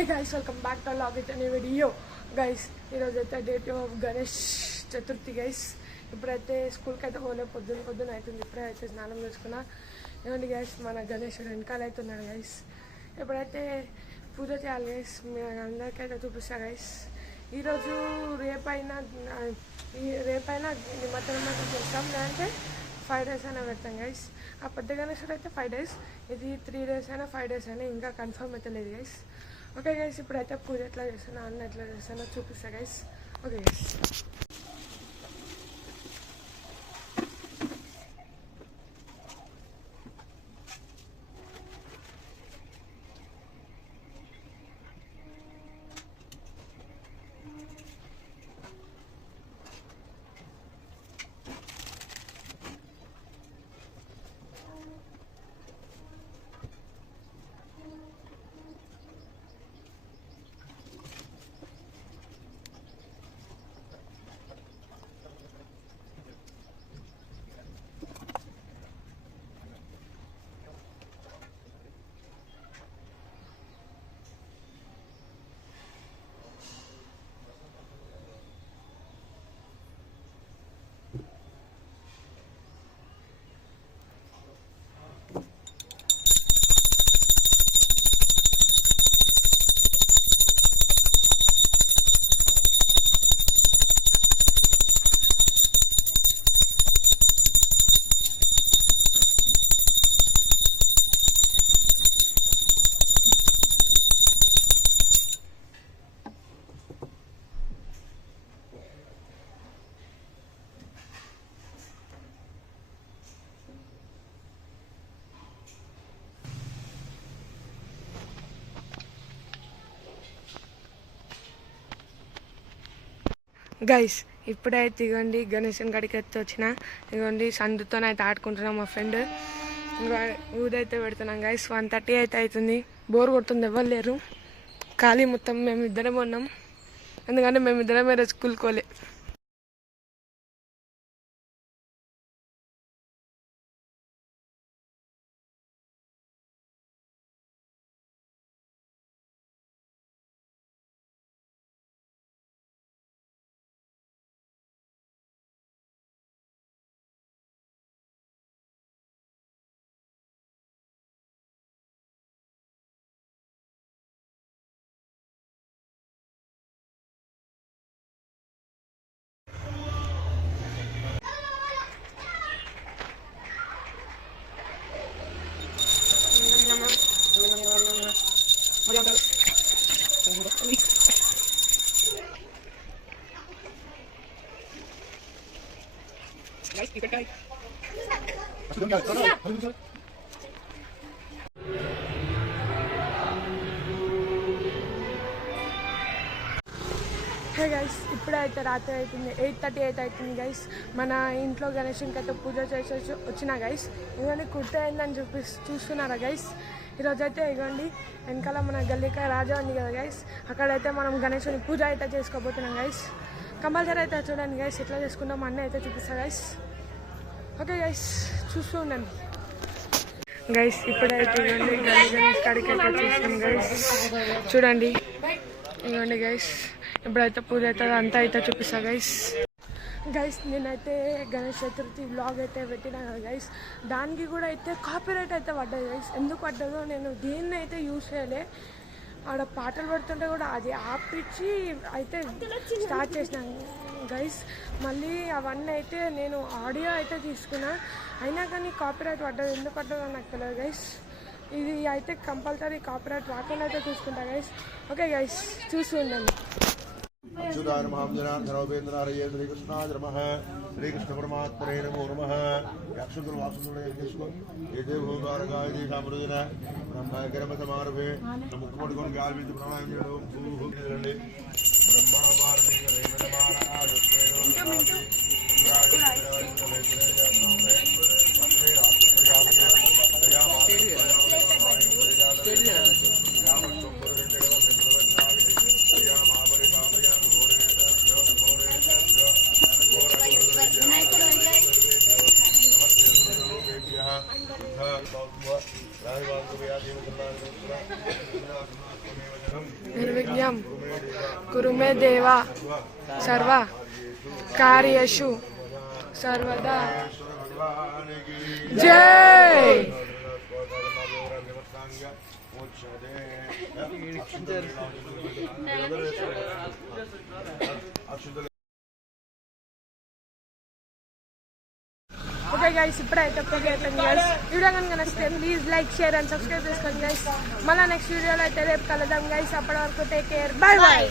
Hey guys, welcome back to vlog with a new video. Guys, ఈరోజు అయితే date of Ganesh Chaturthi guys. ఇప్పుడైతే స్కూల్కి అయితే పోలే, పొద్దున అవుతుంది. ఇప్పుడే అయితే స్నానం చేసుకున్నా. ఏమండి గైస్, మన గణేషుడు వెనకాల అయితే ఉన్నాడు గైస్. ఇప్పుడైతే పూజ చేయాలి గైస్, మీ అందరికైతే చూపిస్తా గైస్. ఈరోజు రేపైనా నిమజ్జనం అయితే చేస్తాం, లేదంటే 5 days అయినా పెడతాం గైస్. ఆ పెద్ద గణేశుడు అయితే 5 days, ఇది 3 days అయినా 5 days అయినా ఇంకా కన్ఫర్మ్ అయితే లేదు గైస్. ఓకే గైస్, ఇప్పుడైతే పూజ ఎట్లా చేస్తానో అన్న ఎట్లా చేస్తానో చూపిస్తా గైస్. Okay guys. గైస్, ఇప్పుడైతే ఇగోండి గణేశన్ గడికి అయితే వచ్చిన. ఇగోండి సందుతోనైతే ఆడుకుంటున్నాం. మా ఫ్రెండ్ ఊదైతే పెడుతున్నాం గైస్. 1:30 అయితే అవుతుంది. బోర్ కొడుతుంది, ఎవరు లేరు, ఖాళీ మొత్తం. మేమిద్దరం ఉన్నాం, ఎందుకంటే మేమిద్దరం వేరే స్కూల్కి పోలే. హే గైస్, ఇప్పుడైతే రాత్రి అవుతుంది, 8:30 అయితే అవుతుంది గైస్. మన ఇంట్లో గణేశునికి అయితే పూజ చేసేసి వచ్చిన గైస్. ఇవన్నీ కుర్త అయిందని చూస్తున్నారా గైస్. ఈరోజు అయితే ఇవ్వండి వెనకాల మన గల్లికాయ రాజా ఉంది కదా గైస్, అక్కడైతే మనం గణేశుని పూజ అయితే చేసుకోబోతున్నాం గైస్. కంపల్సరీ అయితే చూడండి గైస్, ఎట్లా చేసుకుంటాం అన్నీ అయితే చూపిస్తా గైస్. ఓకే గైస్, చూస్తూ ఉండండి గైస్. ఇప్పుడైతే ఇవ్వండి గణేష్ కాడికి అయితే చూస్తాం గైస్. చూడండి ఇవ్వండి గైస్, ఇప్పుడైతే పూజ అవుతుంది, అంతా అయితే చూపిస్తా గైస్. గైస్, నేనైతే గణేష్ చతుర్థి వ్లాగ్ అయితే పెట్టినా కదా గైస్, దానికి కూడా అయితే కాపీరైట్ అయితే పడ్డది గైస్. ఎందుకు పడ్డదో నేను దీన్ని అయితే యూజ్ చేయలే. ఆడ పాటలు పడుతుంటే కూడా అది ఆపిచ్చి అయితే స్టార్ట్ చేసినాను గైస్. మళ్ళీ అవన్నీ అయితే నేను ఆడియో అయితే తీసుకున్నా, అయినా కానీ కాపీరైట్ పడ్డది. ఎందుకు పడ్డదో నాకు తెలియదు గైస్. ఇది అయితే కంపల్సరీ కాపీరైట్ రాకుండా అయితే చూసుకుంటా గైస్. ఓకే గైస్, చూసి ఉండండి. अच्युताय नमः जनार्दनेन्द्राय श्रीकृष्णाय नमः श्रीकृष्ण परमात्मने नमो नमः ये देवोगारकाय देशामृदन ब्रह्मकर्म समारभे मुख्यमंत्री गाल्वित प्राणायाम ब्रह्मणमारणे కార్యం కురు మే దేవా సర్వ కార్యేషు సర్వదా జై. ఓకే గైస్, ఇప్పుడైతే పూజ అయిపోయింది గైస్. వీడియో కనుక నచ్చితే please like, share and subscribe చేసుకోండి గైస్. మళ్ళీ నెక్స్ట్ వీడియోలో అయితే రేపు కలుద్దాం గైస్. అప్పటి వరకు టేక్ కేర్, బై బై.